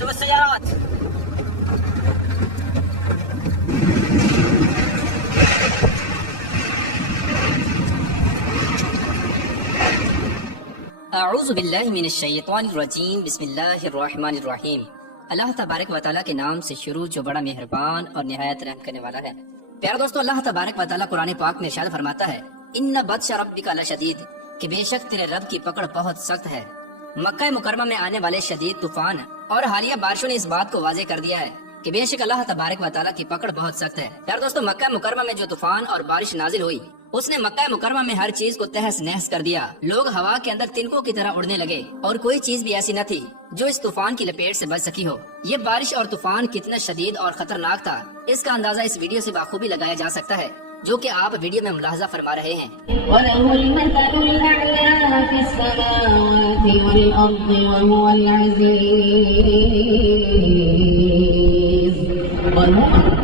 شوف السيارات. اعوذ باللہ من الشیطان الرجیم. بسم اللہ الرحمن الرحیم. اللہ تبارک و تعالیٰ کے نام سے شروع جو بڑا مہربان اور نہایت رحم کرنے والا ہے. پیارے دوستو، اللہ تبارک و تعالیٰ قرآن پاک میں ارشاد فرماتا ہے ان بطش ربک لشدید، کہ بے شک تیرے رب کی پکڑ بہت سخت ہے. مکہ مکرمہ میں آنے والے شدید طوفان اور حالیہ بارشوں نے اس بات کو واضح کر دیا ہے کہ بے شک اللہ تبارک و تعالیٰ کی پکڑ بہت سخت ہے. پیارے دوستو، مکہ مکرمہ میں جو طوفان اور بارش نازل ہوئی اس نے مکہ مکرمہ میں ہر چیز کو تہس نہس کر دیا. لوگ ہوا کے اندر تنکوں کی طرح اڑنے لگے اور کوئی چیز بھی ایسی نہ تھی جو اس طوفان کی لپیٹ سے بچ سکی ہو. یہ بارش اور طوفان کتنا شدید اور خطرناک تھا اس کا اندازہ اس ویڈیو سے بخوبی لگایا جا سکتا ہے جو کہ آپ ویڈیو میں ملاحظہ فرما رہے ہیں. وَلَهُ الْمَثَلُ الْأَعْلَى فِي السَّمَاوَاتِ وَالْأَرْضِ وَهُوَ الْعَزِيزُ وَهُوَ الْحَكِيمُ.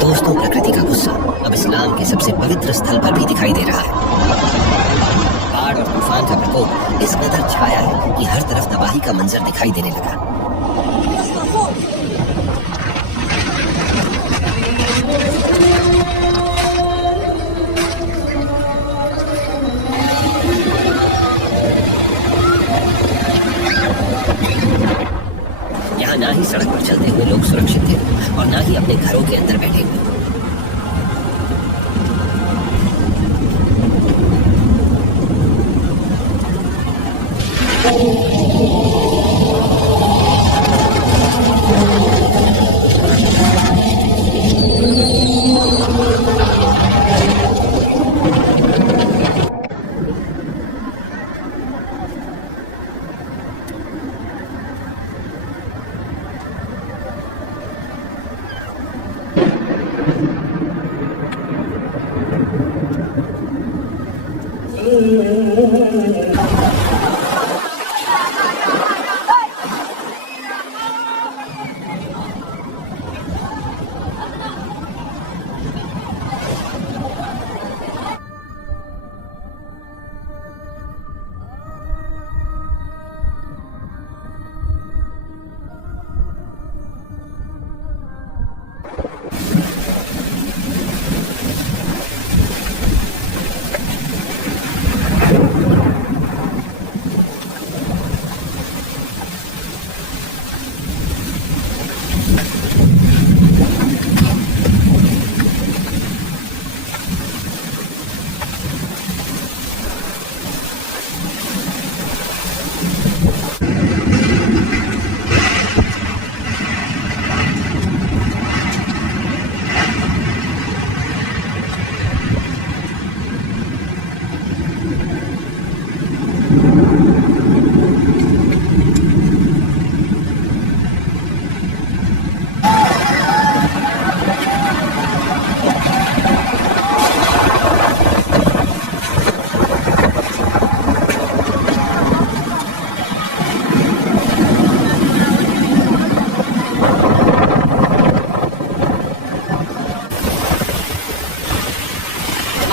دوستوں، پرکرتی کا غصہ اب اسلام کے سب سے پوتر استھل پر بھی دکھائی دے رہا ہے. باڑھ اور طوفان کا پرکوپ اس قدر چھایا ہے کہ ہر طرف تباہی کا منظر دکھائی دینے لگا. یہاں نہ ہی سڑک پر چلتے ہوئے لوگ سرکشت تھے اور نہ ہی اپنے گھروں کے اندر بیٹھے ہوئے.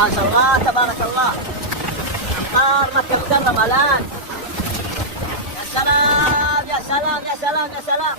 Masya Allah, tabarakallah. Antar magandang ramalan. Ya salam, ya salam, ya salam, ya salam.